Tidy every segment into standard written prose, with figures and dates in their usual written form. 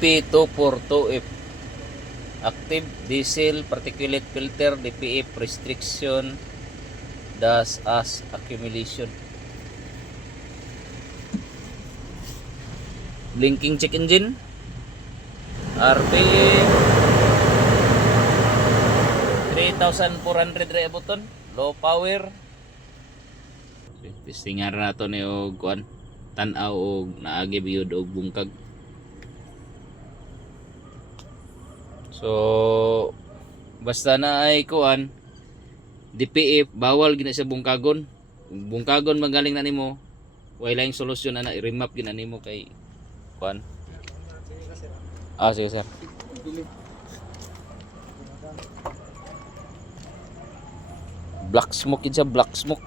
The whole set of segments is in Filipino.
DP242F. Active diesel particulate filter, DPF restriction, dust as accumulation. Blinking check engine, RPM 3,400 rebuton, low power. Testingan na to ni og kuan, tan-aw og naagi biyod og bungkag. So basta na ay kuan DPF, bawal gina sa bungkagon. Bungkagon magaling na nimo, wala yung solusyon na i-remap gina nimo kay kuan. Sige sir. Black smoke yun siya, black smoke.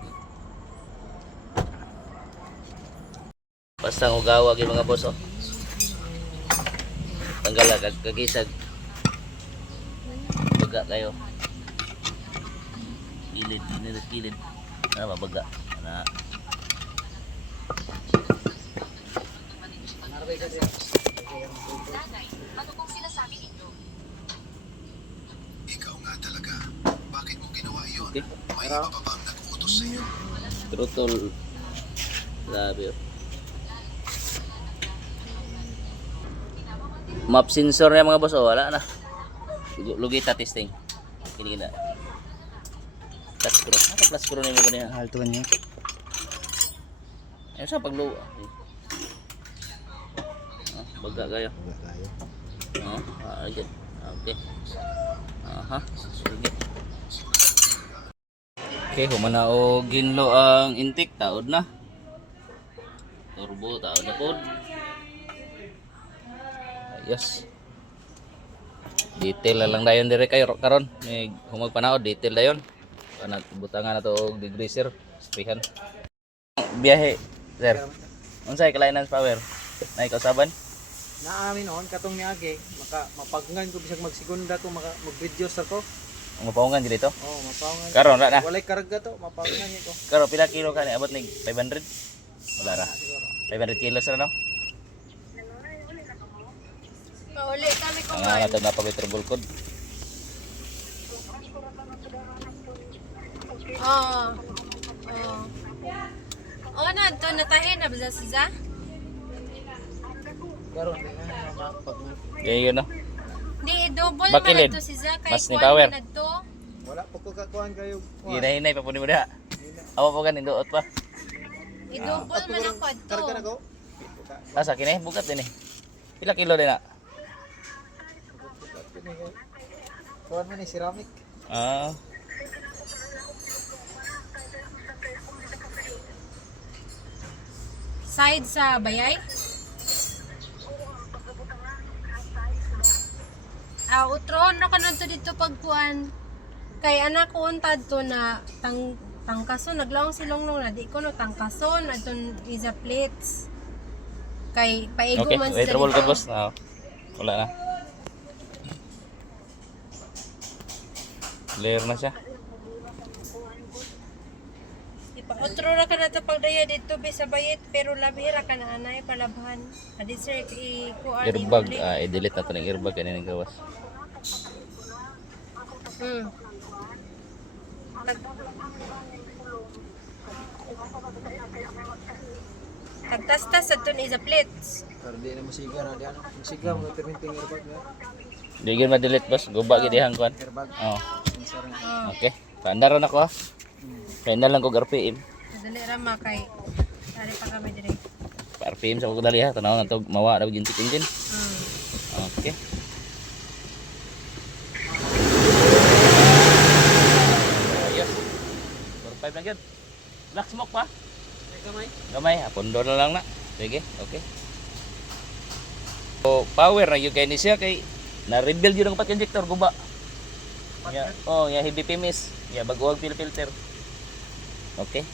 Basta ugawag yung mga boss, oh. Tanggal lang, kagisag. Baga kayo. Kilid. Ano ba, baga? Ano? Ano kung sinasabi ninyo? Ikaw nga talaga. Bakit mo ginawa yun? Okay. May iba pa bang nag-utos sa iyo? Throttle. Grabe, oh. Map sensor na mga boss, oh, wala na. Lugita testing. Kini na. Plus pro. Ano plus pro na yung ganyan? Alto kan niya. Ayun sa pagluwa. Baga kayo. Ayan. Okay. Aha. Sige. Okay, humana o ginlo ang intake, taod na. Turbo, taod na pod. Yes. Detail na lang dayon dire kayo karon. May humag panaod detail dayon. Kana butangan na to og degreaser, sprayan. Biyahe, sir. Unsay kalainan sa power? Nay kausaban? Naamin on katong niagi mapagngan ko bisag magsigunda ko mag-videos ako. Mapaungan dito? Oh, mapaungan. Karon ra na. Walay karga to, mapaungan ko. Karon pila kilo ka ni abot ning 500? Wala ra. Siguro. 500 kilos ra no? Pauli kami ko. Ang atog na pag trouble code. Na to natahin na ba sa? Karon na mapagman. Yun no. Di double Bakilid. man to si Za kay Mas ni power. Wala pa ko kakuan kayo. Hinay-hinay pa po ni mo diha. Awa pa ganin duot pa. I-double man ang quad to. Karga na ko. Asa kini bukat din eh. Pila kilo din na? Kuan man ni ceramic. Ah. Side sa bayay. Utron na kanon to dito pagkuan. Kay anak ko untad to na tangkason naglaong silonglong na di ko no tangkason adton is a plates. Kay paigo Okay, man wait, sila trouble dito. code boss. Wala na. Clear na siya. Otro ra ka na to pagdaya dito be sa bayit pero labi ra ka na anay palabhan. Adi sir i-kuan Airbag, i-delete na to ng airbag kanina ng gawas. Tagtastas aton is a plates. Pero di na musiga na di ano. Musiga mo perminting airbag na. Di gyud ma-delete boss, guba gyud dihang kuan. Airbag. Oh. Sensor na. Okay. Paandar na ako ha. Kaya na lang ko RPM. Dali ra ma kay ari pa kami dire. RPM sa ko dali ha, tanaw na to mawa na gyud engine. Okay. Ayos. 4-5 lang yun. Black smoke pa? Gamay. Gamay, pundo na lang na. Sige, okay. So, power na yun kay ni siya kay na-rebuild yun ang pat injector, guba. Yeah, oh, yeah, heavy PMS. Yeah, baguhag filter. Okay.